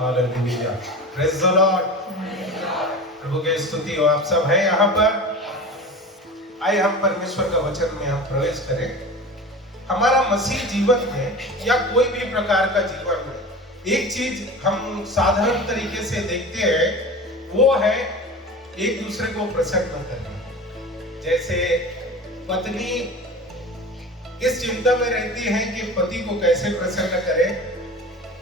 Hallelujah, praise the lord. प्रभु की स्तुति हो। आप सब हैं यहाँ पर। आइए हम परमेश्वर का वचन में हम प्रवेश करें। हमारा मसीह जीवन में या कोई भी प्रकार का जीवन में एक चीज हम साधारण तरीके से देखते हैं, वो है एक दूसरे को प्रसन्न करना। जैसे पत्नी इस चिंता में रहती है कि पति को कैसे प्रसन्न करें,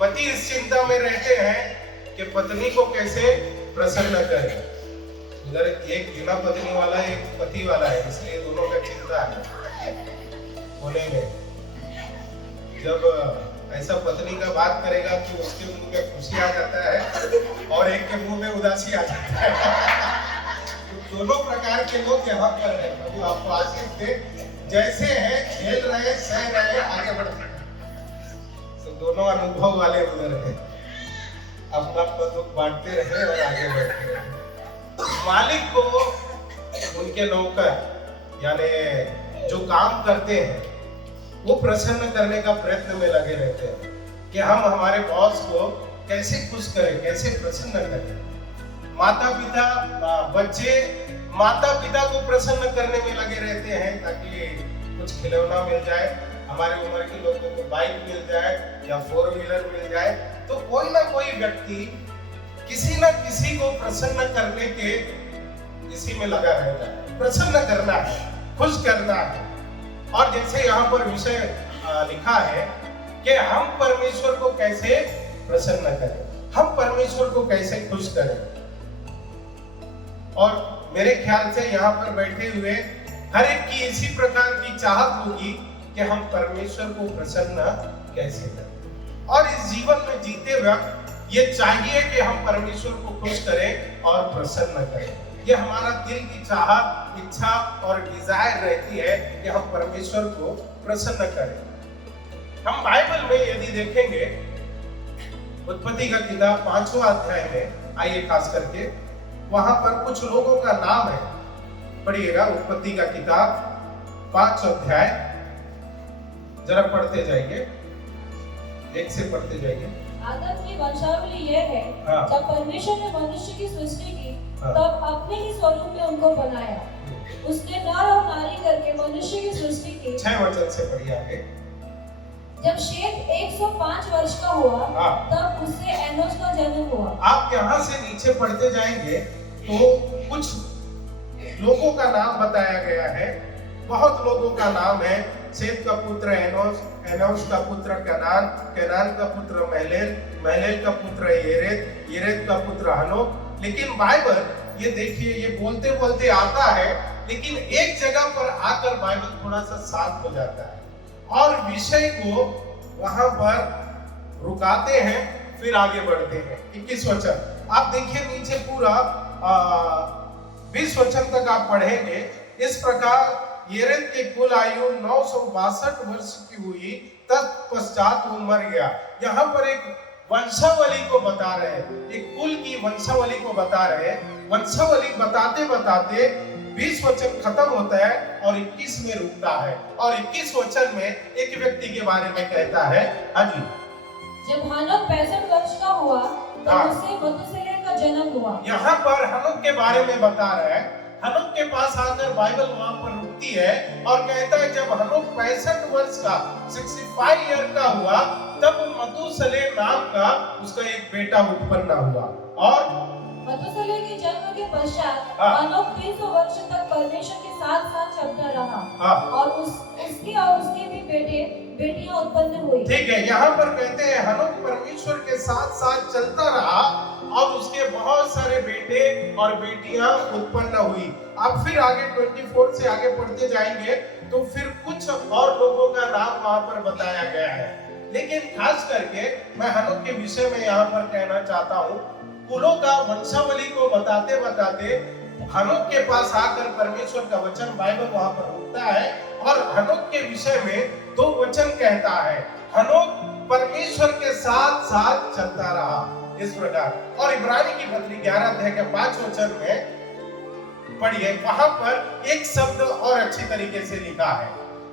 पति इस चिंता में रहते हैं कि पत्नी को कैसे प्रसन्न करें। उधर एक बिना पत्नी वाला एक पति वाला है, इसलिए दोनों का चिंता है होने में। जब ऐसा पत्नी का बात करेगा तो उसके मुंह में खुशी आ जाता है और एक के मुंह में उदासी आ जाता है। तो दोनों प्रकार के लोग यहाँ पर हैं। प्रभु आपको आशीष दे। जैसे हैं, झेल रहे, सह रहे, आगे बढ़ते हैं। तो दोनों अनुभव वाले उधर हैं। अपना दुख बांटते रहे और आगे बढ़ते रहे। मालिक को उनके नौकर यानी जो काम करते हैं वो प्रसन्न करने का प्रयत्न में लगे रहते हैं कि हम हमारे बॉस को कैसे खुश करें, कैसे प्रसन्न करें। माता पिता बच्चे माता पिता को प्रसन्न करने में लगे रहते हैं ताकि कुछ खिलौना मिल जाए, हमारे उम्र के लोगों को बाइक मिल जाए या 4 व्हीलर मिल जाए। तो कोई ना कोई व्यक्ति किसी न किसी को प्रसन्न करने के इसी में लगा रहता है। प्रसन्न करना है, खुश करना है। और जैसे यहाँ पर विषय लिखा है कि हम परमेश्वर को कैसे प्रसन्न करें, हम परमेश्वर को कैसे खुश करें। और मेरे ख्याल से यहाँ पर बैठे हुए हर एक की इसी प्रकार की चाहत होगी कि हम परमेश्वर को प्रसन्न कैसे करें। और इस जीवन में जीते वक्त ये चाहिए कि हम परमेश्वर को खुश करें और प्रसन्न करें। ये हमारा दिल की चाहत, इच्छा और डिजायर रहती है कि हम परमेश्वर को प्रसन्न करें। हम बाइबल में यदि देखेंगे उत्पत्ति का किताब 5वां अध्याय में, आइए खास करके वहां पर कुछ लोगों का नाम है। पढ़िएगा उत्पत्ति का किताब 5 अध्याय, जरा पढ़ते जाइए, एक से पढ़ते जाइए। आदम की वंशावली यह है, जब परमेश्वर ने मनुष्य की सृष्टि की, तब अपने ही स्वरूप में उनको बनाया। उसने नर और नारी करके मनुष्य की सृष्टि की। 6 वचन से पढ़िए आगे। जब शेत 105 वर्ष का हुआ, तब उससे एनोश का जन्म हुआ। आप यहाँ से नीचे पढ़ते जाएंगे तो कुछ लोगों का नाम बताया गया है। बहुत लोगों का नाम है। शेत का पुत्र एनोश, एनोश का पुत्र केनान, केनान का पुत्र महलेल, महलेल का पुत्र येरेद, येरेद का पुत्र हनोक। लेकिन बाइबल ये देखिए, ये बोलते बोलते आता है, लेकिन एक जगह पर आकर बाइबल थोड़ा सा साफ हो जाता है और विषय को वहां पर रुकाते हैं, फिर आगे बढ़ते हैं। 21 वचन आप देखिए नीचे पूरा 20 वचन तक आप पढ़ेंगे। इस प्रकार येरेद की कुल आयु 962 वर्ष की हुई, तत्पश्चात वो मर गया। यहाँ पर एक वंशावली को बता रहे हैं, एक कुल की वंशावली को बता रहे हैं। वंशावली बताते बताते 20 वचन खत्म होता है और 21 में रुकता है। और 21 वचन में एक व्यक्ति के बारे में कहता है। हाँ जी। जब हनोक 65 वर्ष का हुआ, तब उससे मथुसेलह का जन्म हुआ। यहाँ पर हनोक के बारे में बता रहा है। हनोक के पास आकर बाइबल वहां पर रुकती है और कहता है जब हनोक 65 वर्ष का 65 ईयर का हुआ, तब मथुसेलह नाम का उसका एक बेटा उत्पन्न हुआ। और मथुसेलह के जन्म के पश्चात हनोक 300 वर्ष तक परमेश्वर के साथ साथ चलता रहा। और उसके और उसके भी बेटियां उत्पन्न हुई। ठीक है, यहाँ पर कहते हैं हनोक परमेश्वर के साथ साथ चलता रहा और उसके बहुत सारे बेटे और बेटियां उत्पन्न हुई। अब फिर आगे 24 से आगे पढ़ते जाएंगे तो फिर कुछ और लोगों का नाम वहां पर बताया गया है। लेकिन खास करके मैं हनोक के विषय में यहाँ पर कहना चाहता हूँ। कुलों का वंशावली को बताते बताते हनोक के पास आकर परमेश्वर का वचन बाइबल वहां पर रुकता है और हनोक के विषय में 2 वचन कहता है। हनोक परमेश्वर के साथ साथ चलता रहा, इस प्रकार। और इब्रानी की पत्री 11 अध्याय के 5 वचन में पढ़िए, वहां पर एक शब्द और अच्छी तरीके से लिखा है।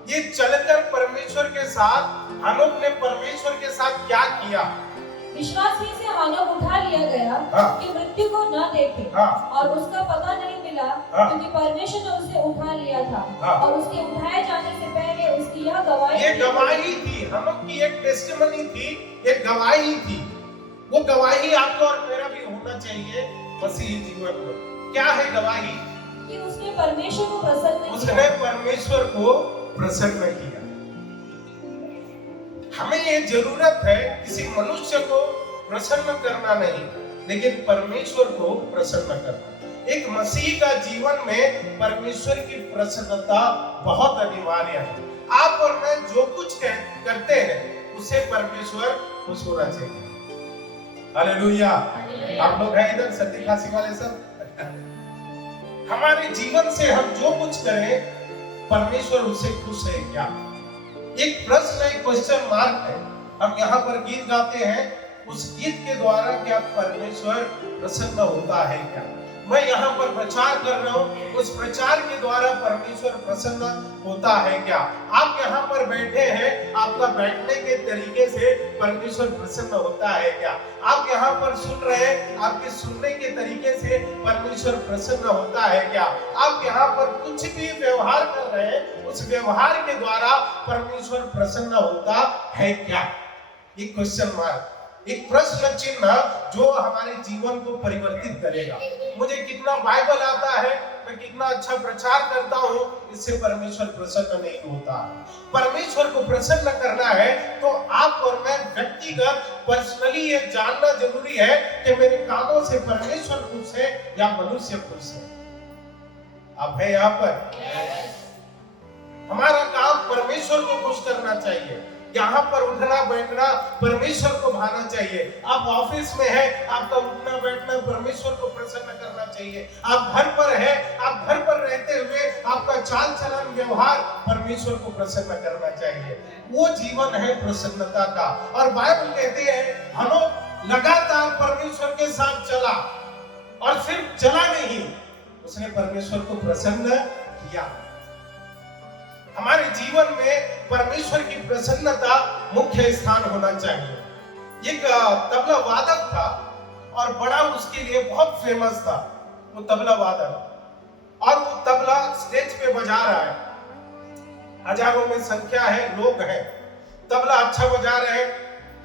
ये चलकर परमेश्वर के साथ, हनोक ने परमेश्वर के साथ क्या किया, विश्वास ही से हानोक उठा लिया गया कि मृत्यु को न देखे और उसका पता नहीं मिला क्योंकि परमेश्वर ने उसे उठा लिया था और उसके उठाए जाने से पहले उसकी यह गवाही थी। हानोक की एक टेस्टिमनी थी, एक गवाही थी। वो गवाही आपको और मेरा भी होना चाहिए मसीही जीवन में। क्या है गवाही? कि उसने परमेश्वर को प्रसन्न किया। उसने परमेश्वर को प्रसन्न किया। हमें ये जरूरत है किसी मनुष्य को प्रसन्न करना नहीं, लेकिन परमेश्वर को प्रसन्न करना। एक मसीह का जीवन में परमेश्वर की प्रसन्नता बहुत अनिवार्य है। आप और मैं जो कुछ करते हैं उससे परमेश्वर खुश होना चाहिए। हालेलुया। आप लोग हैं इधर सत्य खासी वाले सब? हमारे जीवन से हम जो कुछ करें परमेश्वर उससे खुश है क्या? एक प्रश्न, एक क्वेश्चन मार्क है। हम यहाँ पर गीत गाते हैं, उस गीत के द्वारा क्या परमेश्वर प्रसन्न होता है क्या? मैं यहाँ पर प्रचार कर रहा हूँ, उस प्रचार के द्वारा परमेश्वर प्रसन्न होता है क्या? आप यहाँ पर बैठे हैं, आपका बैठने के तरीके से परमेश्वर प्रसन्न होता है क्या? आप यहाँ पर सुन रहे हैं, आपके सुनने के तरीके से परमेश्वर प्रसन्न होता है क्या? आप यहाँ पर कुछ भी व्यवहार कर रहे हैं, उस व्यवहार के द्वारा परमेश्वर प्रसन्न होता है क्या? ये क्वेश्चन मार्क, एक प्रश्न चिन्ह जो हमारे जीवन को परिवर्तित करेगा। मुझे कितना बाइबल आता है, मैं कितना अच्छा प्रचार करता हूँ, इससे परमेश्वर प्रसन्न नहीं होता। परमेश्वर को प्रसन्न करना है तो आप और मैं व्यक्तिगत पर्सनली ये जानना जरूरी है कि मेरे कामों से परमेश्वर खुश है या मनुष्य खुश है। आप है यहाँ पर? हमारा काम परमेश्वर को खुश करना चाहिए। यहाँ पर उठना बैठना परमेश्वर को भाना चाहिए। आप ऑफिस में हैं, आपका उठना बैठना परमेश्वर को प्रसन्न करना चाहिए। आप घर पर हैं, आप घर पर रहते हुए आपका चाल चलन व्यवहार परमेश्वर को प्रसन्न करना चाहिए। वो जीवन है प्रसन्नता का। और बाइबल कहते हैं हानोक लगातार परमेश्वर के साथ चला, और सिर्फ चला नहीं, उसने परमेश्वर को प्रसन्न किया। हमारे जीवन में परमेश्वर की प्रसन्नता मुख्य स्थान होना चाहिए। एक तबला वादक था और बड़ा उसके लिए बहुत फेमस था वो तबला वादक, और वो तबला स्टेज पे बजा रहा है, हजारों में संख्या है, लोग हैं, तबला अच्छा बजा रहे हैं,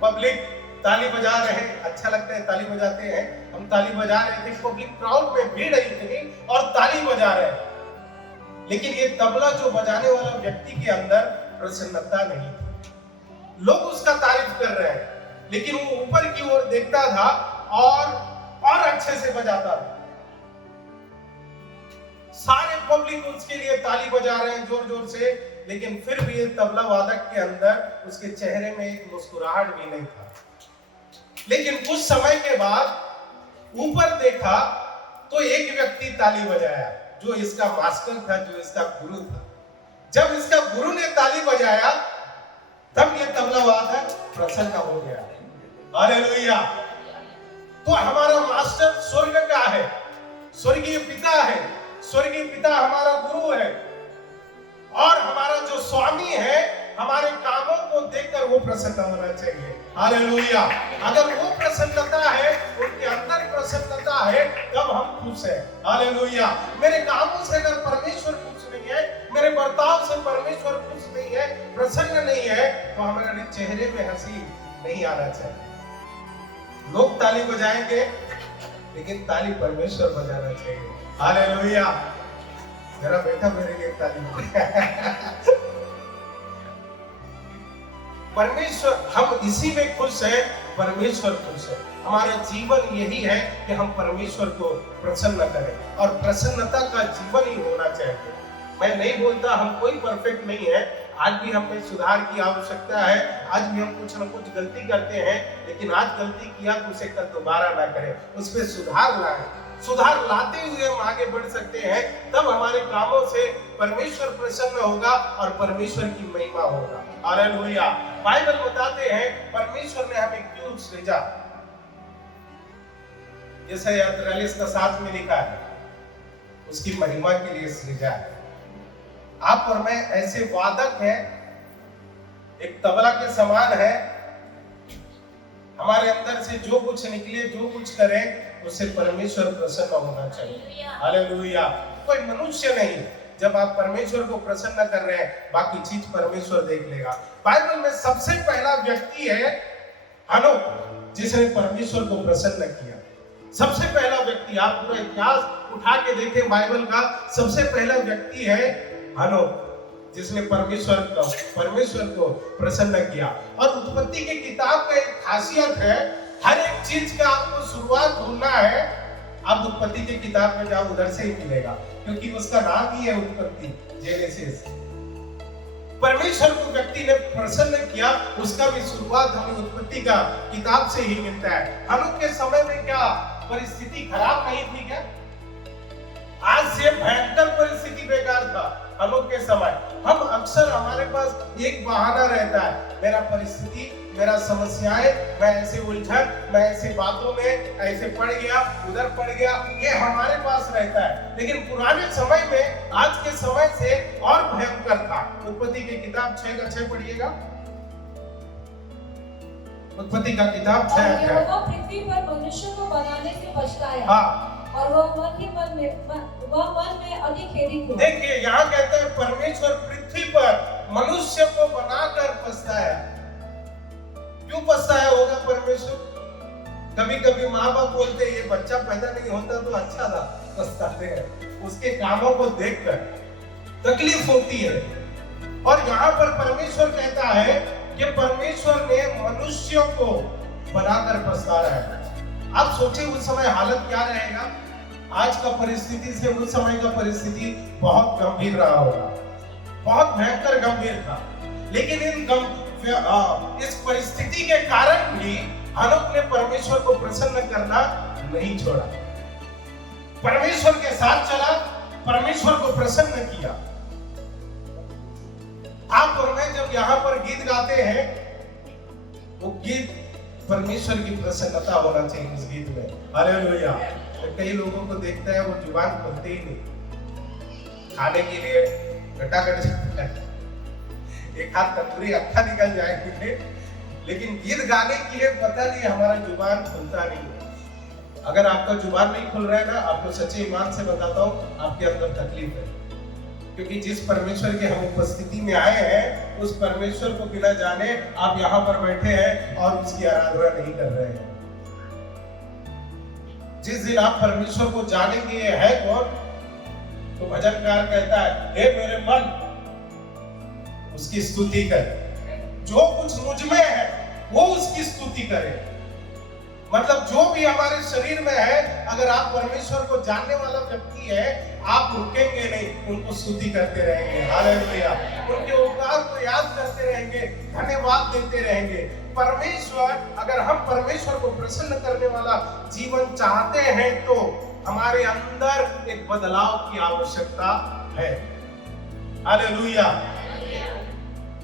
पब्लिक ताली बजा रहे हैं, अच्छा लगता है ताली बजाते हैं, हम ताली बजा रहे थे, पब्लिक क्राउड में भीड़ है इतनी और ताली बजा रहे हैं, लेकिन ये तबला जो बजाने वाला व्यक्ति के अंदर प्रसन्नता नहीं थी। लोग उसका तारीफ कर रहे हैं, लेकिन वो ऊपर की ओर देखता था और अच्छे से बजाता था। सारे पब्लिक उसके लिए ताली बजा रहे हैं जोर जोर से, लेकिन फिर भी ये तबला वादक के अंदर उसके चेहरे में एक मुस्कुराहट भी नहीं था। लेकिन कुछ समय के बाद ऊपर देखा तो एक व्यक्ति ताली बजाया जो इसका मास्टर था, जो इसका गुरु था। जब इसका गुरु ने ताली बजाया तब ये तबला वादक प्रसन्न हो गया। हालेलुया। तो हमारा मास्टर स्वर्ग का है, स्वर्गीय पिता है, स्वर्गीय पिता हमारा गुरु है, और हमारा जो स्वामी है हमारे कामों को देखकर वो प्रसन्न होना चाहिए। हालेलुया। अगर वो प्रसन्नता है, उनके अंदर प्रसन्नता है, तब हम खुश हैं। हालेलुया। मेरे कामों से अगर परमेश्वर खुश नहीं है, मेरे बर्ताव से परमेश्वर खुश नहीं है, प्रसन्न नहीं है, तो हमारे चेहरे में हंसी नहीं आना चाहिए। लोग ताली बजाएंगे, लेकिन ताली परमेश्वर बजाना चाहिए। हालेलुया। मेरा बेटा मेरे लिए ताली बजाए। परमेश्वर, हम इसी में खुश हैं, परमेश्वर खुश है। हमारा जीवन यही है कि हम परमेश्वर को प्रसन्न करें, और प्रसन्नता का जीवन ही होना चाहिए। मैं नहीं बोलता हम कोई परफेक्ट नहीं है, आज भी हमें सुधार की आवश्यकता है, आज भी हम कुछ न कुछ गलती करते हैं, लेकिन आज गलती किया तो उसे कल दोबारा ना करें, उसमें सुधार लाएं। सुधार लाते हुए हम आगे बढ़ सकते हैं, तब हमारे कामों से परमेश्वर प्रसन्न होगा और परमेश्वर की महिमा होगा। हालेलुया। बाइबल बताते हैं परमेश्वर ने हमें क्यों सृजा। जैसे 43:7 में लिखा है, उसकी महिमा के लिए सृजा है। आप और मैं ऐसे वादक हैं, एक तबला के समान है, हमारे अंदर से जो कुछ निकले, जो कुछ करें, उससे परमेश्वर प्रसन्न होना चाहिए। हालेलुया। कोई मनुष्य नहीं, जब आप परमेश्वर को प्रसन्न कर रहे हैं, बाकी चीज परमेश्वर देख लेगा। बाइबल में सबसे पहला व्यक्ति है हनोक, जिसने परमेश्वर को प्रसन्न किया। सबसे पहला व्यक्ति, आप पूरा इतिहास उठा के देखें बाइबल का, सबसे पहला व्यक्ति है हनोक, जिसने परमेश्वर को प्रसन्न किया। और उत्पत्ति की किताब का एक खासियत है, हर एक चीज का आपको शुरुआत ढूंढना है, आप उत्पत्ति की किताब में जाओ, उधर से ही मिलेगा, क्योंकि उसका नाम ही है उत्पत्ति, जेनेसिस। परमेश्वर को व्यक्ति ने प्रसन्न किया, उसका भी शुरुआत हमें उत्पत्ति का किताब से ही मिलता है। हनोक के समय में क्या परिस्थिति खराब नहीं थी क्या? आज से भयंकर परिस्थिति बेकार था हनोक के समय। हम अक्सर, हमारे पास एक बहाना रहता है, मेरा परिस्थिति, मेरा समस्याएं, मैं ऐसे उलझन, मैं ऐसे बातों में ऐसे पड़ गया, उधर पड़ गया, ये हमारे पास रहता है। लेकिन पुराने समय में आज के समय से और भयंकर था। उत्पत्ति की किताब 6:6 पढ़िएगा। उत्पत्ति का किताब 6:6। यहोवा पृथ्वी पर मनुष्य को बनाने से पछताया। हाँ, और वह मन में अधिक खेदित हुआ। देखिए यहाँ कहते हैं परमेश्वर पृथ्वी पर मनुष्य को बनाकर पछताया। क्यों पछताया होगा परमेश्वर? कभी कभी माँ बाप बोलते हैं ये बच्चा पैदा नहीं होता तो अच्छा था, पछताते हैं, उसके कामों को देखकर तकलीफ होती है। और यहाँ पर परमेश्वर कहता है कि परमेश्वर ने मनुष्य को बनाकर पछता रहा है। आप सोचिए उस समय हालत क्या रहेगा? आज का परिस्थिति से उस समय का परिस्थिति बहुत गंभीर रहा होगा, बहुत भयंकर गंभीर था। लेकिन इस परिस्थिति के कारण भी हनोक ने परमेश्वर को प्रसन्न करना नहीं छोड़ा, परमेश्वर के साथ चला, परमेश्वर को प्रसन्न किया। आप और मैं जब यहाँ पर गीत गाते हैं, वो गीत परमेश्वर की प्रसन्नता होना चाहिए उस गीत में। हालेलुया। कई लोगों को देखता है वो जुबान खोलते ही नहीं, खाने के लिए घटाघट जाता है, एक हाथ तंदूरी अच्छा निकल जाएंगे, लेकिन गीत गाने के लिए पता नहीं हमारा जुबान खुलता नहीं। अगर आपका जुबान नहीं खुल रहा है ना, आपको सच्चे ईमान से बताता हूँ, आपके अंदर तकलीफ है। क्योंकि जिस परमेश्वर के हम उपस्थिति में आए हैं, उस परमेश्वर को बिना जाने आप यहाँ पर बैठे हैं और उसकी आराधना नहीं कर रहे हैं। जिस दिन आप परमेश्वर को जानेंगे है कौन, तो भजनकार कहता है, हे मेरे मन उसकी स्तुति कर, जो कुछ मुझ में है वो उसकी स्तुति करे। मतलब जो भी हमारे शरीर में है, अगर आप परमेश्वर को जानने वाला व्यक्ति है, आप रुकेंगे नहीं, उनको स्तुति करते रहेंगे। हालेलुया। उनके उपकार को याद करते रहेंगे, धन्यवाद देते रहेंगे। परमेश्वर, अगर हम परमेश्वर को प्रसन्न करने वाला जीवन चाहते हैं, तो हमारे अंदर एक बदलाव की आवश्यकता है। हालेलुया।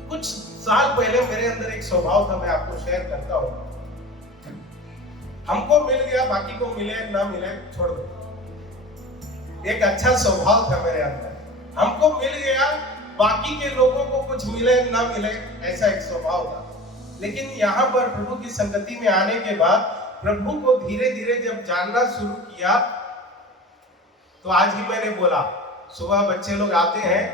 कुछ साल पहले मेरे अंदर एक स्वभाव था, मैं आपको शेयर करता हूँ। हमको मिल गया, बाकी को मिले ना मिले छोड़ दो। एक अच्छा स्वभाव था मेरे अंदर, हमको मिल गया, बाकी के लोगों को कुछ मिले ना मिले, ऐसा एक स्वभाव था। लेकिन यहाँ पर प्रभु की संगति में आने के बाद, प्रभु को धीरे धीरे जब जानना शुरू किया, तो आज ही मैंने बोला, सुबह बच्चे लोग आते हैं,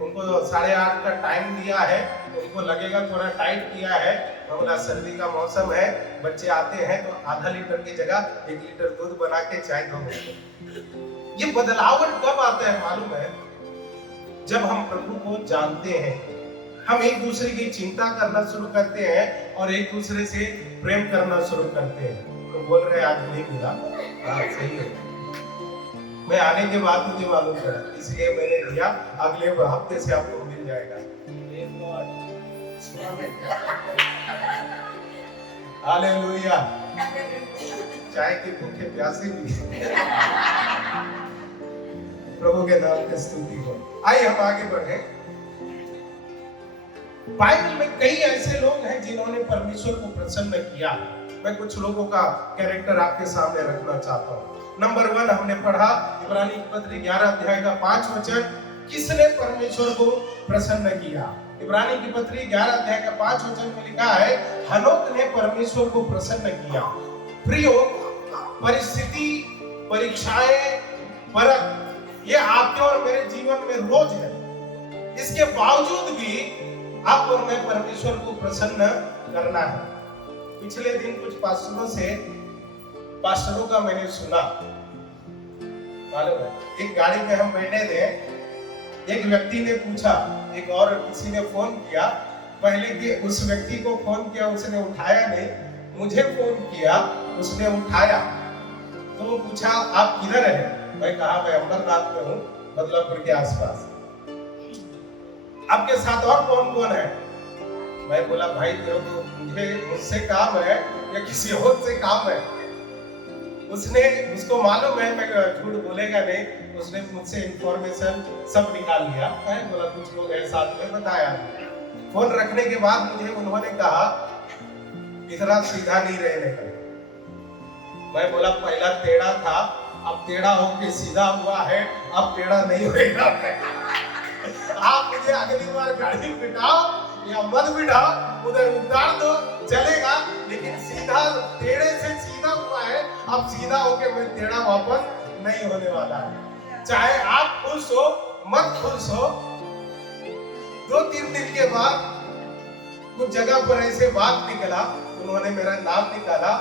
उनको 8:30 का टाइम दिया है, उनको लगेगा थोड़ा टाइट किया है, बोला सर्दी का मौसम है, बच्चे आते हैं तो आधा लीटर की जगह 1 लीटर दूध बना के चाय दो। ये बदलावट कब आता है मालूम है? जब हम प्रभु को जानते हैं, हम एक दूसरे की चिंता करना शुरू करते हैं और एक दूसरे से प्रेम करना शुरू करते हैं। तो बोल रहे आज नहीं मिला, हाँ सही है, मैं आने के बाद मुझे मालूम चला, इसलिए मैंने दिया, अगले हफ्ते से आपको मिल जाएगा। हालेलुया। चाय के भूखे प्यासे भी प्रभु के नाम की स्तुति हो। आइए हम आगे बढ़े। बाइबल में कई ऐसे लोग हैं जिन्होंने परमेश्वर को प्रसन्न किया। मैं कुछ लोगों का कैरेक्टर आपके सामने रखना चाहता हूँ। नंबर 1 हमने पढ़ा इब्रानी पत्र 11 अध्याय का 5 वचन, किसने परमेश्वर को प्रसन्न किया? इब्रानी की पत्री 11 अध्याय का 5 वचन में लिखा है, हनोक ने परमेश्वर को प्रसन्न किया। प्रियो, परिस्थिति, परीक्षाएं, परख ये आपके और मेरे जीवन में रोज है। इसके बावजूद भी आप और मैं परमेश्वर को प्रसन्न करना है। पिछले दिन कुछ पास्टरों का मैंने सुना, मालूम है, एक गाड़ी में हम बैठे थे, एक व्यक्ति ने पूछा, एक और किसी ने फोन किया, पहले कि उस व्यक्ति को फोन किया, उसने उठाया नहीं, मुझे फोन किया, उसने उठाया, तो वो पूछा आप किधर हैं? मैं कहा मैं अमरनाथ में हूँ, बदलापुर के आसपास। आपके साथ और कौन कौन है? मैं बोला भाई तेरे को मुझसे काम है या किसी और से काम है? उसको मालूम है मैं झूठ बोलेगा नहीं, उसने मुझसे इंफॉर्मेशन सब निकाल लिया। मैं बोला कुछ लोग हैं साथ में, बताया। फोन रखने के बाद मुझे उन्होंने कहा इतना सीधा नहीं रहने का। मैं बोला पहला टेढ़ा था, अब टेढ़ा होके सीधा हुआ है, अब टेढ़ा नहीं होगा। आप मुझे अगली बार गाड़ी बिठाओ या मत बिठाओ, उधर उतार दो चलेगा, लेकिन सीधा टेढ़े से सीधा हुआ है, अब सीधा होके मैं टेढ़ा वापस नहीं होने वाला है। चाहे आप खुश हो मत खुश हो। 2-3 दिन के बाद कुछ जगह पर ऐसे बात निकला, उन्होंने मेरा नाम निकाला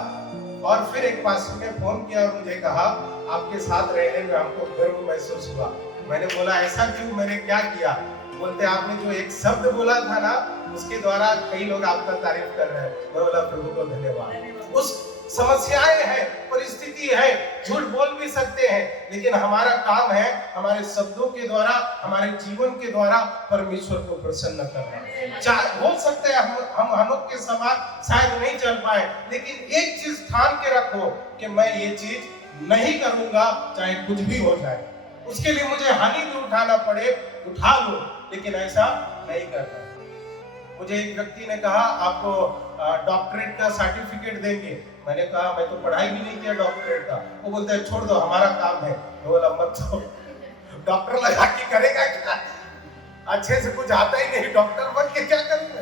और फिर एक पास्टर ने फोन किया और मुझे कहा आपके साथ रहने में हमको गर्व महसूस हुआ। मैंने बोला ऐसा क्यों, मैंने क्या किया? बोलते आपने जो एक शब्द बोला था ना, उसके द्वारा कई लोग आपका तारीफ कर रहे हैं। मैं बोला प्रभु को धन्यवाद। उस समस्याएं हैं, परिस्थिति है, झूठ बोल भी सकते हैं, लेकिन हमारा काम है हमारे शब्दों के द्वारा, हमारे जीवन के द्वारा परमेश्वर को प्रसन्न करना। हो सकता है हम हनोक के समान शायद नहीं चल पाए, लेकिन एक चीज ठान के रखो कि मैं ये चीज नहीं करूंगा, चाहे कुछ भी हो जाए। उसके लिए मुझे हानि भी उठाना पड़े, उठा लो, लेकिन ऐसा नहीं करना। मुझे एक व्यक्ति ने कहा आपको डॉक्टरेट का सर्टिफिकेट देंगे। मैंने कहा मैं तो पढ़ाई भी नहीं किया डॉक्टरेट का। वो बोलते हैं छोड़ दो, हमारा काम है। मैं बोला मत दो, डॉक्टर लगा के करेगा क्या? अच्छे से कुछ आता ही नहीं, डॉक्टर बन के क्या करूंगा?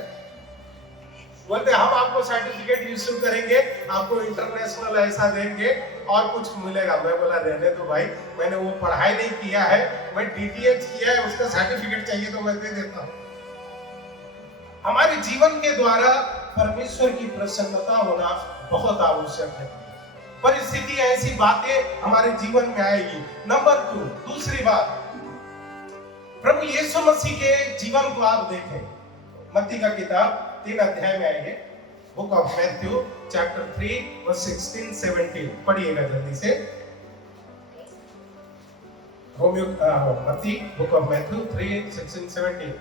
बोलते हम आपको सर्टिफिकेट इश्यू करेंगे, आपको इंटरनेशनल ऐसा देंगे और कुछ मिलेगा। मैं बोला रहने दो भाई, मैंने वो पढ़ाई नहीं किया है, मैं डीटीएच किया है, उसका सर्टिफिकेट चाहिए तो मैं दे देता हूँ। हमारे जीवन के द्वारा परमेश्वर की प्रसन्नता होना बहुत आवश्यक है। परिस्थिति ऐसी बातें हमारे जीवन में आएगी। नंबर 2, दूसरी बात, प्रभु यीशु मसीह के जीवन को आप देखें। मत्ती का किताब 3 अध्याय में आएंगे, book of Matthew chapter 3 verse 16-17 पढ़िएगा जल्दी से। मत्ती बुक ऑफ मैथ्यू 3:16-17।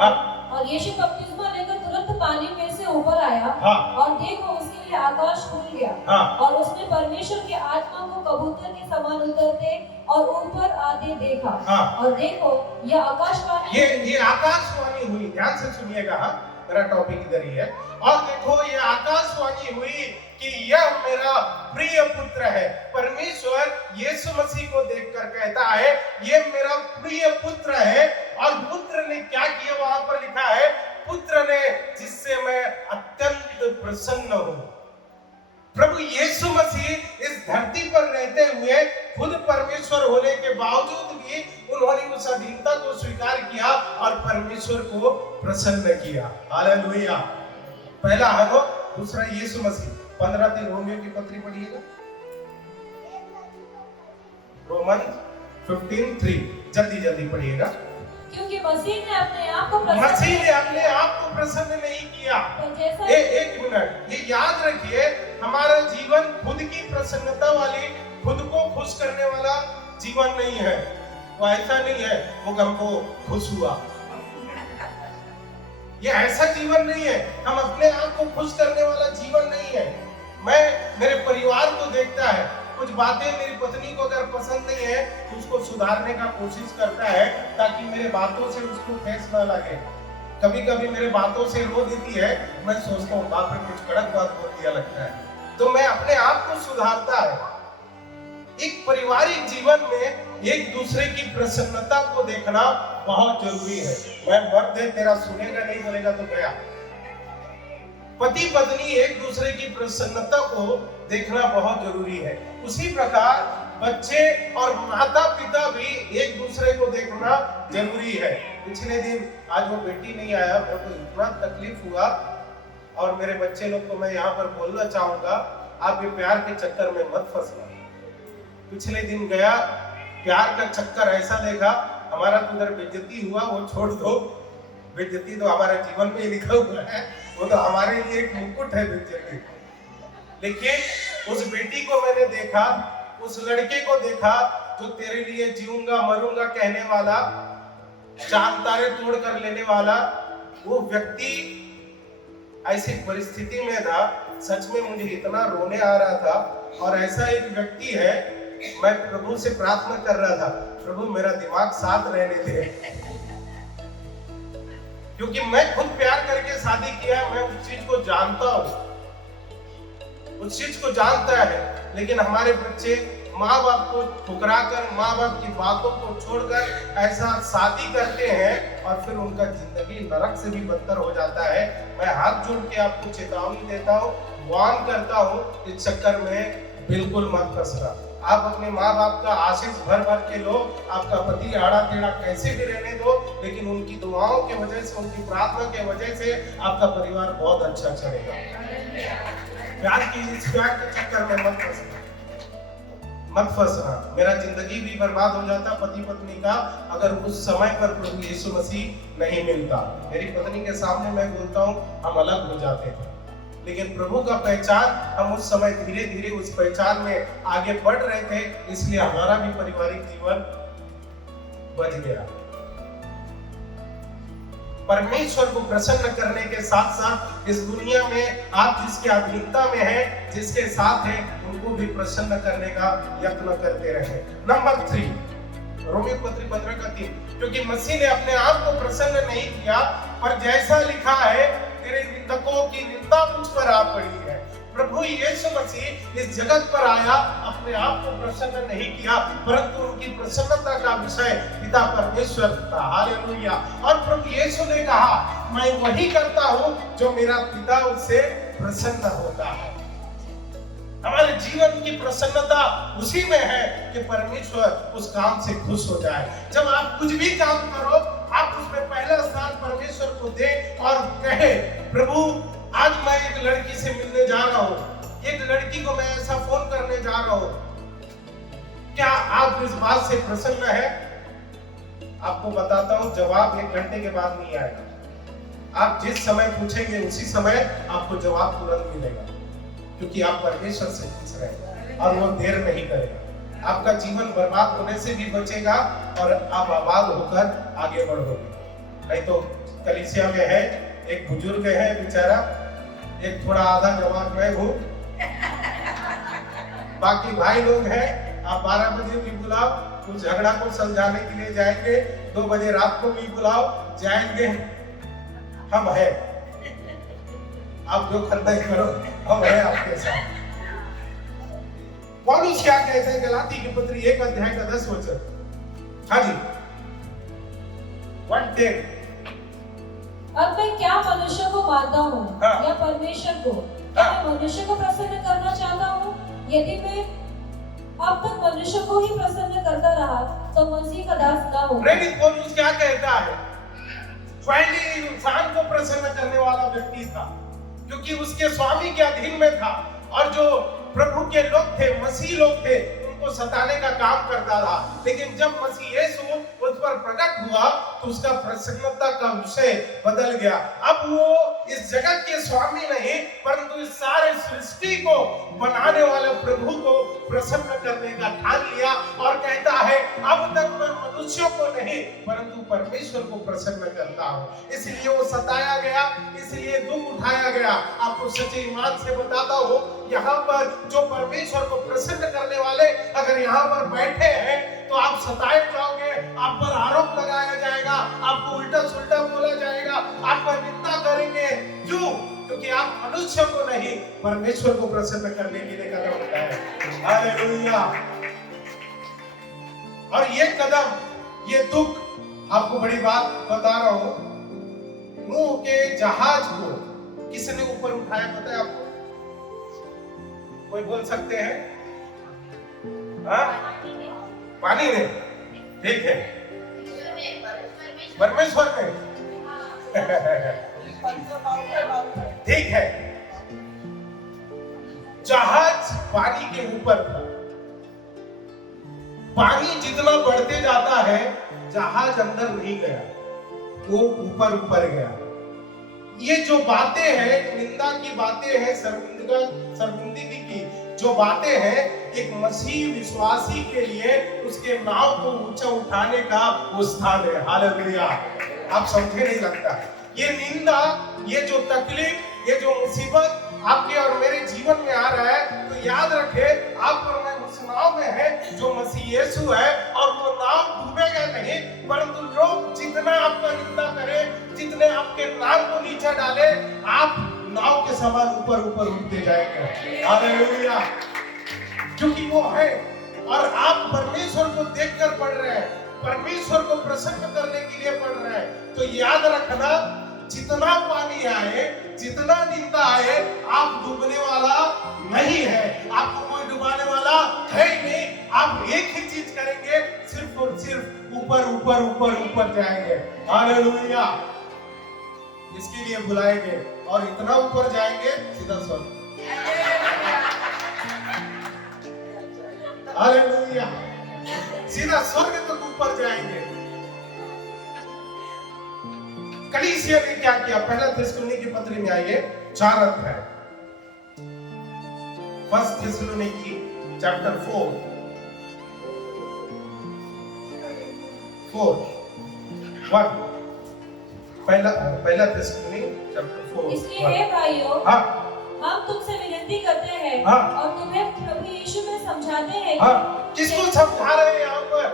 और यीशु बपतिस्मा लेकर तुरंत पानी में से ऊपर आया, और देखो उसके लिए आकाश खुल गया, और उसने परमेश्वर की आत्मा को कबूतर के समान उतरते और ऊपर आते देखा। और देखो यह आकाशवाणी, ये आकाशवाणी हुई, ध्यान से सुनिएगा, मेरा टॉपिक इधर ही है। और देखो ये आकाशवाणी हुई कि यह मेरा प्रिय पुत्र है। परमेश्वर यीशु मसीह को देखकर कहता है ये मेरा प्रिय पुत्र है। और पुत्र ने क्या किया? वहां पर लिखा है पुत्र ने जिससे मैं अत्यंत प्रसन्न हूं। प्रभु यीशु मसीह इस धरती पर रहते हुए खुद परमेश्वर होने के बावजूद भी उन्होंने उस अधीनता को स्वीकार किया और परमेश्वर को प्रसन्न किया। हालेलुया। पहला हनोक, दूसरा यीशु मसीह। 15 दिन रोमियो की पत्री पढ़िएगा, रोमन 15:3 जल्दी पढ़िएगा। क्योंकि मसीह ने अपने आप को प्रसन्न नहीं किया। एक मिनट, ये याद रखिए, हमारा जीवन खुद की प्रसन्नता वाली, खुद को खुश करने वाला जीवन नहीं है। वो ऐसा नहीं है वो हमको खुश हुआ, ये ऐसा जीवन नहीं है। हम अपने आप को खुश करने वाला जीवन नहीं है। मैं मेरे परिवार को देखता है, कुछ बातें मेरी पत्नी को अगर पसंद नहीं है तो उसको सुधारने का कोशिश करता है ताकि मेरे बातों से उसको ठेस ना लगे। कभी कभी मेरे बातों से रो देती है, मैं सोचता हूँ बाप रे कुछ कड़क बात बोल दिया लगता है, तो मैं अपने आप को सुधारता है। एक पारिवारिक जीवन में एक दूसरे की प्रसन्नता को देखना बहुत जरूरी है। मैं मर्द है, तेरा सुनेगा नहीं बोलेगा तो गया। पति पत्नी एक दूसरे की प्रसन्नता को देखना बहुत जरूरी है। उसी प्रकार बच्चे और माता पिता भी एक दूसरे को देखना जरूरी है। पिछले दिन आज वो बेटी नहीं आया, मेरे को इतना तकलीफ हुआ, और मेरे बच्चे लोग को मैं यहाँ पर बोलना चाहूंगा, आप ये प्यार के चक्कर में मत फंसना। पिछले दिन गया, प्यार का चक्कर ऐसा देखा, हमारा तो उधर बेइज्जती हुआ, वो छोड़ दो, बेइज्जती तो हमारे जीवन में ही लिखा हुआ है, वो तो हमारे लिए एक मुकुट है बेइज्जती। लेकिन उस बेटी को मैंने देखा, उस लड़के को देखा जो तेरे लिए जीऊंगा मरूंगा कहने वाला, चांद तारे तोड़ कर लेने वाला, वो व्यक्ति ऐसी परिस्थिति में था, सच में मुझे इतना रोने आ रहा था। और ऐसा एक व्यक्ति है, मैं प्रभु से प्रार्थना कर रहा था, प्रभु मेरा दिमाग साथ रहने दे, क्योंकि मैं खुद प्यार करके शादी किया, मैं उस चीज को जानता हूं, उस चीज को जानता है। लेकिन हमारे बच्चे माँ बाप को ठुकरा कर, माँ बाप की बातों को छोड़कर ऐसा शादी करते हैं और फिर उनका जिंदगी नरक से भी बदतर हो जाता है। मैं हाथ जोड़ के आपको चेतावनी देता हूँ, वार्न करता हूँ, इस चक्कर में बिल्कुल मत फंसना। आप अपने माँ बाप का आशीष भर भर के लो, आपका पति आड़ा टेढ़ा कैसे भी रहने दो, लेकिन उनकी दुआओं के वजह से, उनकी प्रार्थना के वजह से आपका परिवार बहुत अच्छा चलेगा। प्यार के चक्कर में मत फंसना। मेरा जिंदगी भी बर्बाद हो जाता पति पत्नी का अगर उस समय पर प्रभु यीशु मसीह नहीं मिलता। मेरी पत्नी के सामने मैं बोलता हूँ, हम अलग हो जाते थे, लेकिन प्रभु का पहचान, हम उस समय धीरे धीरे उस पहचान में आगे बढ़ रहे थे, इसलिए हमारा भी पारिवारिक जीवन बच गया। परमेश्वर को प्रसन्न करने के साथ साथ इस दुनिया में आप जिसके अधीनता में हैं, जिसके साथ हैं, उनको भी प्रसन्न करने का यत्न करते रहे। नंबर 3, रोमियो पत्री 15:3, क्योंकि मसीह ने अपने आप को प्रसन्न नहीं किया, पर जैसा लिखा है, तेरे निंदकों की निंदा मुझ पर आ पड़ी है। प्रभु यीशु मसीह इस जगत पर आया, अपने आप को प्रसन्न नहीं किया, परंतु उनकी प्रसन्नता का विषय पिता परमेश्वर था। हालेलुया। और प्रभु यीशु ने कहा, मैं वही करता हूं जो मेरा पिता उससे प्रसन्न होता है। हमारे जीवन की प्रसन्नता उसी में है कि परमेश्वर उस काम से खुश हो जाए। जब आप कुछ भी काम करो, आप उसमें पहला स्थान परमेश्वर को दें और कहे, प्रभु आज मैं एक लड़की से मिलने जा रहा हूँ, एक लड़की को मैं ऐसा फोन करने जा रहा हूँ, क्या आप इस बात से प्रसन्न है? आपको बताता हूँ, जवाब 1 घंटे के बाद नहीं आएगा। आप जिस समय पूछेंगे उसी समय आपको जवाब तुरंत मिलेगा, क्योंकि आप परमेश्वर से पूछ रहे हैं और वो देर नहीं करेगा। आपका जीवन बर्बाद होने से भी बचेगा और आप आबाद होकर आगे बढ़ोगे। नहीं तो कलीसिया में है एक बुजुर्ग है बेचारा, एक थोड़ा आधा जवान मैं हूँ, बाकी भाई लोग हैं। आप 12 बजे भी बुलाओ, कुछ झगड़ा को सुलझाने के लिए जाएंगे, 2 बजे रात को भी बुलाओ, जाएंगे, हम है, आप जो करना करो, हम है आपके साथ। पौलुस क्या कहते हैं गलाती की पत्री 1 अध्याय का 10 वचन। हाँ जी, 1:10। अब मैं क्या मनुष्य को मानता हूँ या परमेश्वर को? क्या मैं मनुष्य को प्रसन्न करना चाहता हूँ? यदि मैं अब तक मनुष्य को ही प्रसन्न करता रहा तो मसीह का दास ना हो। प्रेरित पौलुस क्या कहता है? पहले इंसान को प्रसन्न करने वाला व्यक्ति था, क्योंकि उसके स्वामी के अधीन में था, और जो प्रभु के लोग थे, मसीह लोग थे, उनको सताने का काम करता था। लेकिन जब मसीह यीशु उस पर प्रकट हुआ तो उसका प्रसन्नता का विषय बदल गया। अब वो इस जगत के स्वामी नहीं, परंतु इस सारे सृष्टि को बनाने वाले प्रभु को प्रसन्न करने का ठान लिया और कहता है, अब तक मैं मनुष्यों को नहीं परंतु परमेश्वर को प्रसन्न करता हूँ। इसलिए वो सताया गया, इसलिए दुख उठाया गया। आपको सच्चे ईमान से बताता हूँ, यहाँ पर जो परमेश्वर को प्रसन्न करने वाले अगर यहाँ पर बैठे हैं तो आप सताए जाओगे, आप पर आरोप लगाया जाएगा, आपको उल्टा सुल्टा बोला जाएगा, आपका निंदा करेंगे। क्यों? क्योंकि आप मनुष्य को नहीं परमेश्वर को प्रसन्न करने के लिए कदम उठाए। हालेलुया। और ये कदम, ये दुख, आपको बड़ी बात बता रहा हूं, नूह के जहाज को किसने ऊपर उठाया पता है आपको? कोई बोल सकते हैं? हाँ? पानी ने। ठीक है, परमेश्वर ने। ठीक है, जहाज पानी के ऊपर था। पानी जितना बढ़ते जाता है जहाज अंदर नहीं गया, वो ऊपर ऊपर गया। ये जो बातें हैं, निंदा की बातें हैं, शर्मिंदगी की जो बातें हैं, एक मसीह विश्वासी के लिए उसके नाव को ऊंचा उठाने का वो स्थान है। हालेलुया। आप समझे नहीं लगता? ये निंदा, ये जो तकलीफ, ये जो मुसीबत आपके और मेरे जीवन में आ रहा है, तो याद रखे आप और मैं उस नाव में है जो मसीह यीशु है, और वो नाव डूबेगा नहीं, परंतु लोग जितना आपका निंदा करें, जितने आपके नाम को नीचे डाले, आप नाव के समान ऊपर ऊपर उठते जाएंगे। हालेलुया। क्योंकि वो है, और आप परमेश्वर को देखकर पढ़ रहे हैं, परमेश्वर को प्रसन्न करने के लिए पढ़ रहे हैं। तो याद रखना, जितना पानी आए, जितना निंदा आए, आप डूबने वाला नहीं है, आपको कोई डुबाने वाला है ही नहीं। आप एक ही चीज करेंगे, सिर्फ और सिर्फ ऊपर ऊपर ऊपर ऊपर जाएंगे। हालेलुया। इसके लिए बुलाएंगे और इतना ऊपर जाएंगे, सीधा स्वर्ग। हालेलुया। सीधा स्वर्ग तक ऊपर जाएंगे। कलीसिया ने क्या किया? पहला थिस्सलुनीकी पत्री में आइए, 4 अध्याय, 1 थिस्सलुनीकी चैप्टर 4 1 पहला थिस्सलुनीकी चैप्टर 4। इसलिए हे भाइयों, हाँ, हम तुमसे विनती करते हैं, हाँ, और तुम्हें प्रभु यीशु में समझाते हैं। हाँ, किसको समझा रहे हैं यहाँ पर?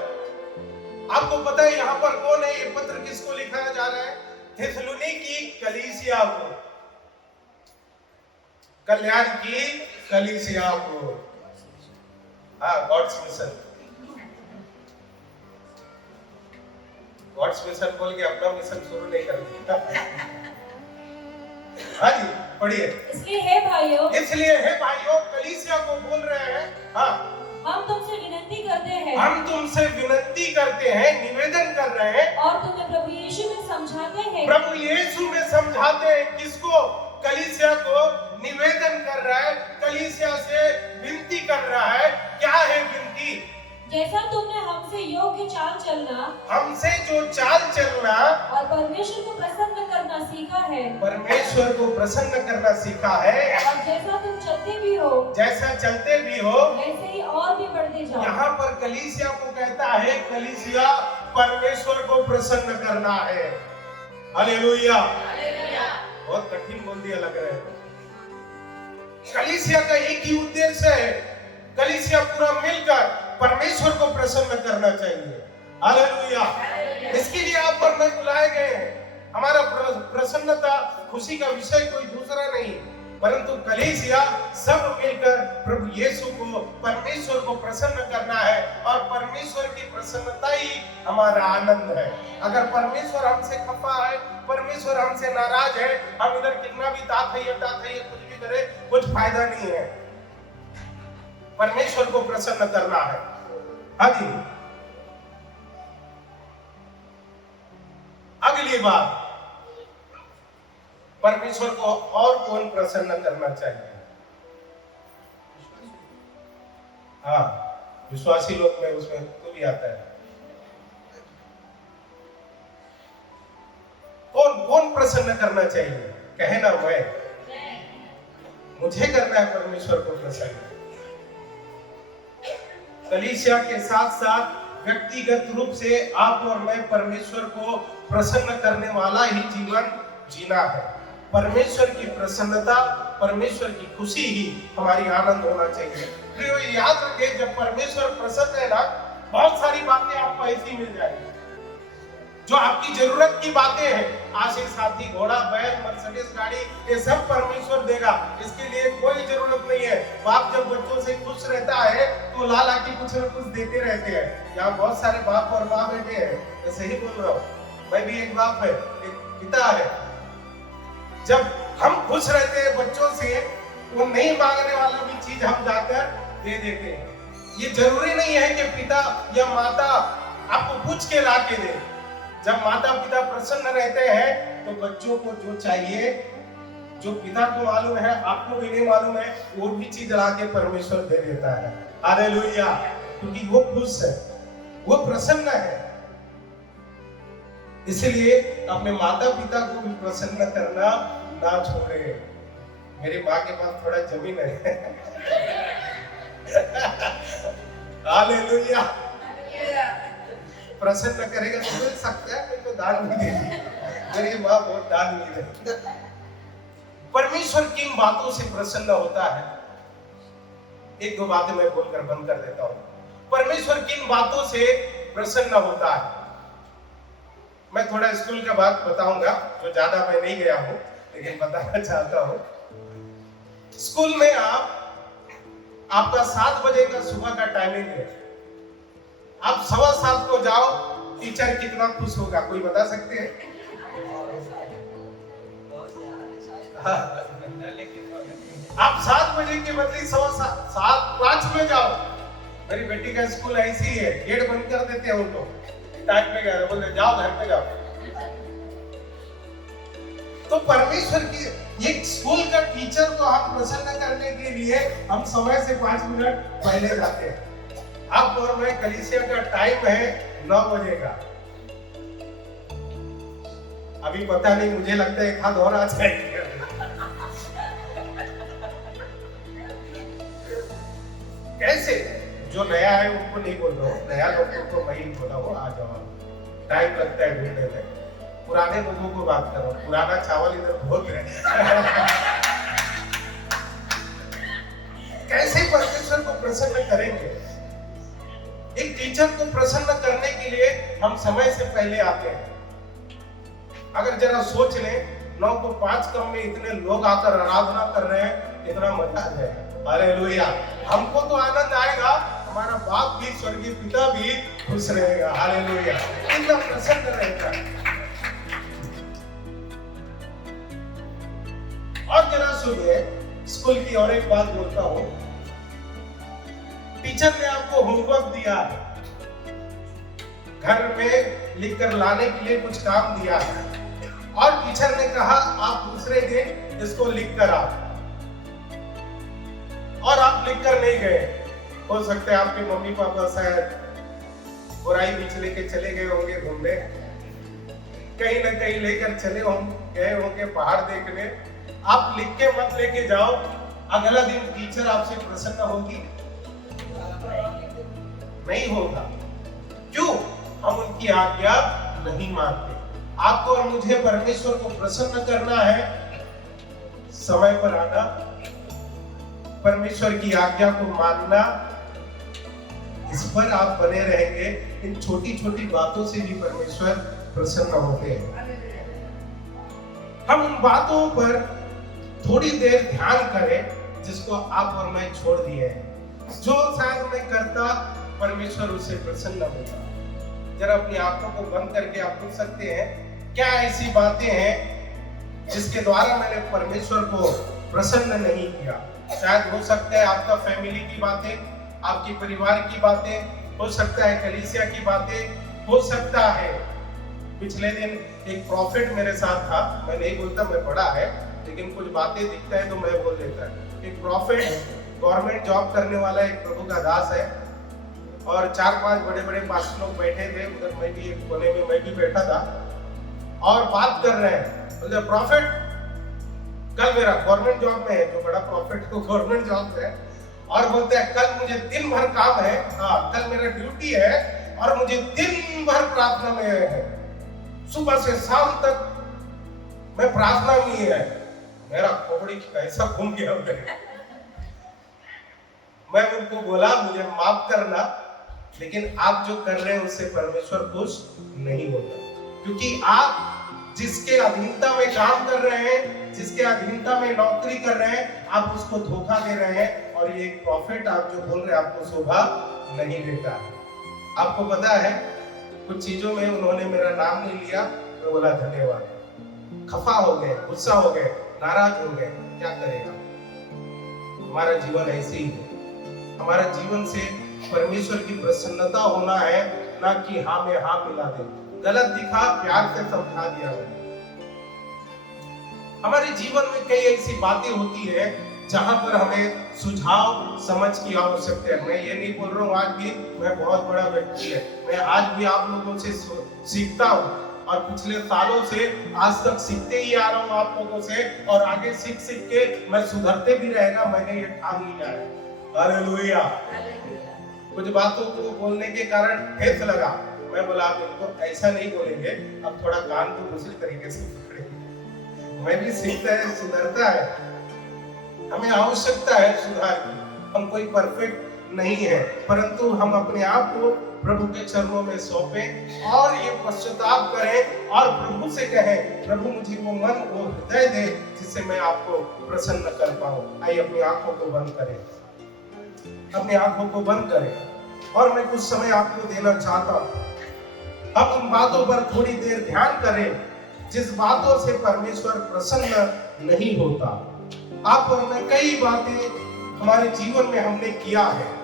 आपको पता है यहाँ पर कौन है? ये पत्र किसको लिखाया जा रहा है? थिस्सलुनीकी कलीसिया को, कल्याण की कलीसिया को। हाँ, गॉड्स मिशन। गॉड्स मिशन बोल के अपना मिशन शुरू नहीं कर दिया। हाँ जी, पढ़िए। इसलिए हे भाइयों, कलीसिया को बोल रहे हैं, हाँ, हम तुमसे विनती करते हैं, हम तुमसे विनती करते हैं, निवेदन कर रहे हैं, और तुम्हें प्रभु यीशु में समझाते हैं। प्रभु यीशु में समझाते हैं। किसको? कलीसिया को निवेदन कर रहा है, कलीसिया से विनती कर रहा है। क्या है विनती? जैसा तुमने हमसे योग्य चाल चलना, हमसे जो चाल चलना और परमेश्वर को प्रसन्न करना सीखा है, परमेश्वर को प्रसन्न करना सीखा है, और जैसा तुम चलते भी हो, जैसा चलते भी हो, वैसे ही और भी बढ़ते जाओ। यहाँ पर कलीसिया को कहता है, कलीसिया परमेश्वर को प्रसन्न करना है। हालेलुया। बहुत कठिन बोल दिया लग रहा है। कलीसिया का एक ही उद्देश्य है, कलीसिया पूरा मिलकर परमेश्वर को प्रसन्न करना चाहिए। हालेलुया। इसके लिए आप और मैं बुलाए गए हैं। हमारा प्रसन्नता, खुशी का विषय कोई दूसरा नहीं, परंतु कलीसिया सब मिलकर प्रभु यीशु को, परमेश्वर को प्रसन्न करना है, और परमेश्वर की प्रसन्नता ही हमारा आनंद है। अगर परमेश्वर हमसे खफा है, परमेश्वर हमसे नाराज है, हम इधर कितना भी दात है, कुछ भी करे, कुछ फायदा नहीं है। परमेश्वर को प्रसन्न करना है। हाँ जी। अगली बात, परमेश्वर को और कौन प्रसन्न करना चाहिए? हाँ, विश्वासी लोग में उसमें तो भी आता है। कौन प्रसन्न करना चाहिए? कहे ना, मुझे करना है परमेश्वर को प्रसन्न। कलीसिया के साथ साथ व्यक्तिगत रूप से आप और मैं परमेश्वर को प्रसन्न करने वाला ही जीवन जीना है। परमेश्वर की प्रसन्नता, परमेश्वर की खुशी ही हमारी आनंद होना चाहिए। प्रियो, याद रखें, जब परमेश्वर प्रसन्न है ना, बहुत सारी बातें आपको ऐसी मिल जाएगी। जो आपकी जरूरत की बातें हैं, आशीष, हाथी, घोड़ा, बैल, मर्सिडीज गाड़ी, ये सब परमेश्वर देगा। इसके लिए कोई जरूरत नहीं है। बाप जब बच्चों से खुश रहता है तो लाला की कुछ न कुछ देते रहते हैं। यहाँ बहुत सारे बाप और माँ बैठे हैं, मैं सही बोल रहा हूँ। मैं भी एक बाप है, एक पिता है। जब हम खुश रहते हैं बच्चों से, वो नहीं मांगने वाला भी चीज हम जाकर दे देते हैं। ये जरूरी नहीं है कि पिता या माता आपको पूछ के ला के दे। जब माता पिता प्रसन्न रहते हैं तो बच्चों को जो चाहिए, जो पिता को मालूम है, आपको भी नहीं मालूम है, वो भी चीज ला के परमेश्वर दे देता है। हालेलुया, क्योंकि वो खुश है, वो प्रसन्न है। इसलिए अपने माता पिता को भी प्रसन्न करना ना छोड़े। मेरी माँ के पास थोड़ा जमीन है। हालेलुया, प्रसन्न करेगा तो मिल सकता है, कोई तो दान भी देगी। मेरी माँ बहुत दान भी देती। परमेश्वर किन बातों से प्रसन्न होता है? एक दो बातें मैं बोलकर बंद कर देता हूँ। परमेश्वर किन बातों से प्रसन्न होता है? मैं थोड़ा स्कूल का बात बताऊंगा, जो ज्यादा मैं नहीं गया हूँ, लेकिन बताना चाहता हूँ। स्कूल में आपका 7 बजे का सुबह का टाइमिंग है। आप 7:15 को जाओ, टीचर कितना खुश होगा, कोई बता सकते हैं? आप 7 बजे के बदले 7:15 में जाओ। मेरी बेटी का स्कूल ऐसी है, गेट बंद कर देते हैं उनको, टाइम पे गए, बोलते जाओ घर पे जाओ। तो परमेश्वर की ये स्कूल का टीचर को हम प्रसन्न करने के लिए हम समय से 5 मिनट पहले जाते हैं। अब और मैं कलीसिया का टाइम है 9 बजे का। अभी पता नहीं, मुझे लगता है एक हाथ और आ जाएगा। कैसे? जो नया है उनको नहीं बोल रहा हूँ, नया लोगों को मैं ही बोला हूँ, आ जाओ, टाइम लगता है ढूंढने में। पुराने लोगों को बात कर रहा हूँ, पुराना चावल इधर बहुत है। कैसे परमेश्वर को प्रसन्न करेंगे? एक टीचर को प्रसन्न करने के लिए हम समय से पहले आते हैं। अगर जरा सोच लें, 9 को 5 क्रम में इतने लोग आकर आराधना कर रहे हैं, कितना मजा आ जाएगा। हालेलुया, हमको तो आनंद आएगा, हमारा बाप भी, स्वर्गीय पिता भी खुश रहेगा। हालेलुया, कितना प्रसन्न रहेगा। और जरा सुनिए, स्कूल की और एक बात बोलता हूं। टीचर ने आपको होमवर्क दिया है, घर में लिखकर लाने के लिए कुछ काम दिया है, और टीचर ने कहा आप दूसरे दिन इसको लिख कर आओ, और आप लिख कर नहीं गए। हो सकता है आपके मम्मी पापा शायद बुराई बीच लेके चले गए होंगे घूमने, कहीं ना कहीं लेकर चले गए होंगे बाहर देखने। आप लिख के मत लेके जाओ, अगला दिन टीचर आपसे प्रसन्न होगी? नहीं होगा। क्यों? हम उनकी आज्ञा नहीं मानते। आपको और मुझे परमेश्वर को प्रसन्न करना है, समय पर आना, परमेश्वर की आज्ञा को मानना, इस पर आप बने रहेंगे। इन छोटी छोटी बातों से भी परमेश्वर प्रसन्न होते हैं। हम उन बातों पर थोड़ी देर ध्यान करें जिसको आप और मैं छोड़ दिए हैं। जो शायद मैं करता, परमेश्वर उससे प्रसन्न होता। जरा अपनी आंखों को बंद करके आप पूछ सकते हैं, क्या ऐसी बातें हैं जिसके द्वारा मैंने परमेश्वर को प्रसन्न नहीं किया? शायद हो सकता है आपका फैमिली की बातें, आपके परिवार की बातें, हो सकता है कलीसिया की बातें, हो सकता है पिछले दिन एक प्रॉफिट मेरे साथ था। मैं नहीं बोलता मैं बड़ा है, लेकिन कुछ बातें दिखता है तो मैं बोल देता है। एक प्रॉफिट गवर्नमेंट जॉब करने वाला एक प्रभु का दास है, और 4-5 बड़े बड़े पास्टर लोग बैठे थे उधर, मैं भी एक कोने में मैं भी बैठा था, और बात कर रहे हैं। बोलते प्रॉफिट, कल मेरा गवर्नमेंट जॉब में है, जो बड़ा प्रॉफिट को गवर्नमेंट जॉब है, और बोलते हैं कल मुझे दिन भर काम है, हाँ कल मेरा ड्यूटी है, और मुझे दिन भर प्रार्थना में है, सुबह से शाम तक मैं प्रार्थना में है। मेरा खोपड़ी कैसा घूम गया उधर। मैं उनको बोला मुझे माफ करना, लेकिन आप जो कर रहे हैं उससे परमेश्वर खुश नहीं होता। क्योंकि आप जिसके अधीनता में काम कर रहे हैं, जिसके अधीनता में नौकरी कर रहे हैं, आप उसको धोखा दे रहे हैं। और ये एक प्रॉफिट आप जो बोल रहे हैं आपको शोभा नहीं देता है। आपको पता है कुछ चीजों में उन्होंने मेरा नाम नहीं लिया, मैं बोला धन्यवाद। खफा हो गए, गुस्सा हो गए, नाराज हो गए, क्या करेगा। हमारा जीवन ऐसे ही है। हमारा जीवन से परमेश्वर की प्रसन्नता होना है, ना कि हाँ में हाँ मिला दे। गलत दिखा, प्यार से समझा दिया। हमारे जीवन में कई ऐसी बातें होती है जहां पर हमें सुझाव समझ की आवश्यकता है। मैं ये नहीं बोल रहा हूँ आज भी मैं बहुत बड़ा व्यक्ति है, मैं आज भी आप लोगों से सीखता हूँ और पिछले सालों से आज तक सीखते ही आ रहा हूँ आप लोगों से, और आगे सीख सीख के मैं सुधरते भी रहेगा, मैंने ये ठान लिया है। हालेलुया। कुछ बातों को बोलने के कारण ठेस लगा, मैं बोला आप इनको ऐसा नहीं बोलेंगे, अब थोड़ा कान को दूसरी तरीके से पकड़ेंगे। मैं भी सीखता है, सुधरता है, हमें आवश्यकता है सुधार की। हम कोई परफेक्ट नहीं है, परंतु हम अपने आप को प्रभु के चरणों में सौंपें और ये पश्चाताप करें और प्रभु से कहें, प्रभु मुझे वो मन, वो हृदय दे जिससे मैं आपको प्रसन्न कर पाऊं। आइए अपनी आंखों को बंद करें, अपनी आंखों को बंद करें और मैं कुछ समय आपको देना चाहता हूं। अब उन बातों पर थोड़ी देर ध्यान करें जिस बातों से परमेश्वर प्रसन्न नहीं होता। आप और मैं कई बातें हमारे जीवन में हमने किया है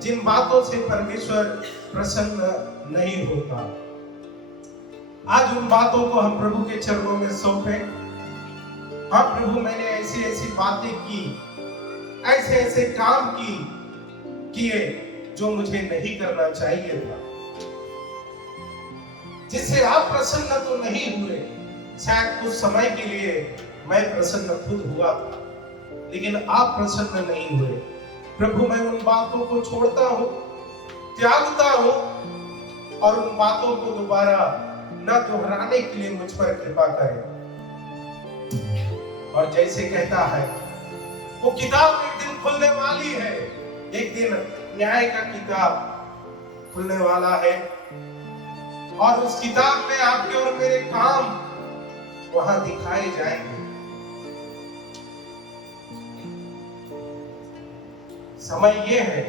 जिन बातों से परमेश्वर प्रसन्न नहीं होता। आज उन बातों को हम प्रभु के चरणों में सौंपें। हाँ प्रभु, मैंने ऐसी ऐसी बातें की, ऐसे ऐसे काम किए जो मुझे नहीं करना चाहिए था, जिससे आप प्रसन्न तो नहीं हुए। शायद कुछ समय के लिए मैं प्रसन्न खुद हुआ था, लेकिन आप प्रसन्न नहीं हुए। प्रभु, मैं उन बातों को छोड़ता हूं, त्यागता हूं और उन बातों को दोबारा न दोहराने के लिए मुझ पर कृपा करें। और जैसे कहता है वो किताब एक दिन खुलने वाली है, एक दिन न्याय का किताब खुलने वाला है और उस किताब में आपके और मेरे काम वहां दिखाए जाएंगे। समय ये है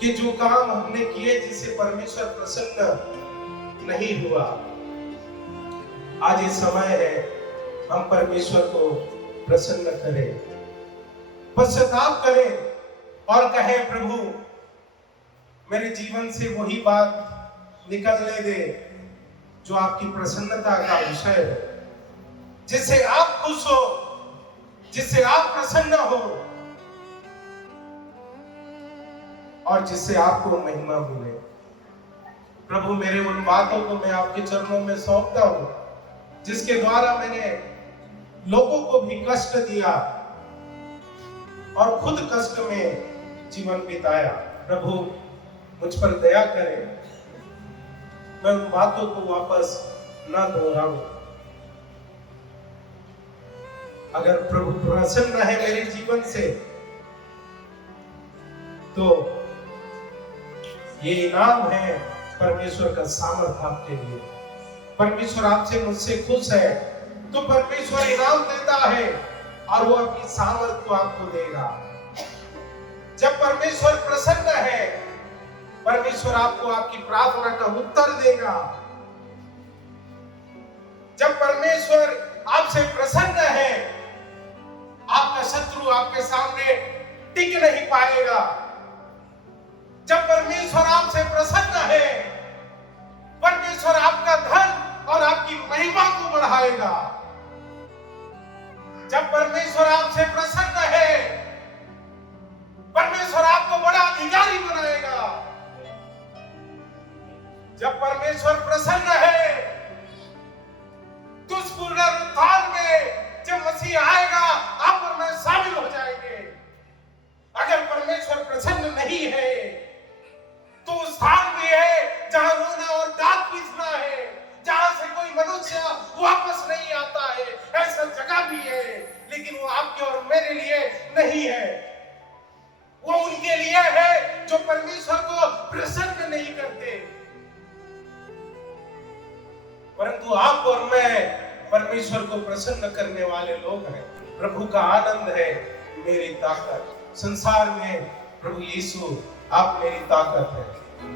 कि जो काम हमने किए जिससे परमेश्वर प्रसन्न नहीं हुआ, आज ये समय है हम परमेश्वर को प्रसन्न करें, पश्चाताप करें और कहें, प्रभु मेरे जीवन से वही बात निकलने दे जो आपकी प्रसन्नता का विषय है, जिससे आप खुश हो, जिससे आप प्रसन्न हो और जिससे आपको महिमा मिले। प्रभु, मेरे उन बातों को मैं आपके चरणों में सौंपता हूं जिसके द्वारा मैंने लोगों को भी कष्ट दिया और खुद कष्ट में जीवन बिताया। प्रभु मुझ पर दया करें, मैं उन बातों को वापस ना दोहराऊं। अगर प्रभु प्रसन्न है मेरे जीवन से तो ये इनाम है परमेश्वर का सामर्थ आपके लिए। परमेश्वर आपसे मुझसे खुश है तो परमेश्वर इनाम देता है और वो अपनी सामर्थ को आपको देगा। जब परमेश्वर प्रसन्न है, परमेश्वर आपको आपकी प्रार्थना का उत्तर देगा। जब परमेश्वर आपसे प्रसन्न है, आपका शत्रु आपके सामने टिक नहीं पाएगा। जब परमेश्वर आपसे प्रसन्न है, परमेश्वर आपका धन और आपकी महिमा को बढ़ाएगा। जब परमेश्वर आपसे प्रसन्न है, परमेश्वर आपको बड़ा अधिकारी बनाएगा। जब परमेश्वर प्रसन्न है तो उस पुनरुत्थान में जब मसीह आएगा आप और मैं शामिल हो जाएंगे। अगर परमेश्वर प्रसन्न नहीं है तो उस स्थान भी है जहां रोना और दांत पीसना है, जहां से कोई मनुष्य वापस नहीं आता है। ऐसा जगह भी है, लेकिन वो आपके और मेरे लिए नहीं है। वो उनके लिए है जो परमेश्वर को प्रसन्न नहीं करते। परमेश्वर को प्रसन्न करने वाले लोग हैं। प्रभु का आनंद है मेरी ताकत। संसार में प्रभु यीशु आप मेरी ताकत है।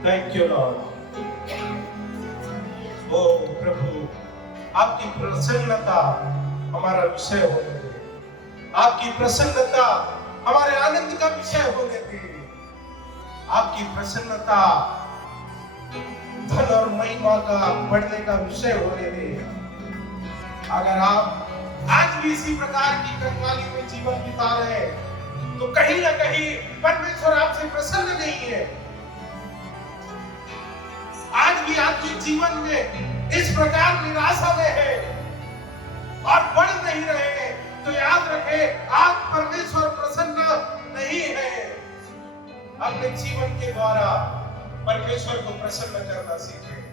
Thank you lord. ओ प्रभु, आपकी प्रसन्नता हमारा विषय होने दे। आपकी प्रसन्नता हमारे आनंद का विषय होने दे। आपकी प्रसन्नता धन और महिमा का बढ़ने का विषय होने दे। अगर आप आज भी इसी प्रकार की कंगाली में जीवन बिता रहे हैं, तो कहीं ना कहीं परमेश्वर आपसे प्रसन्न नहीं है। आज भी आपके जीवन में इस प्रकार निराशा में है और बढ़ नहीं रहे हैं, तो याद रखें, आज परमेश्वर प्रसन्न नहीं है। अपने जीवन के द्वारा परमेश्वर को प्रसन्न करना सीखें।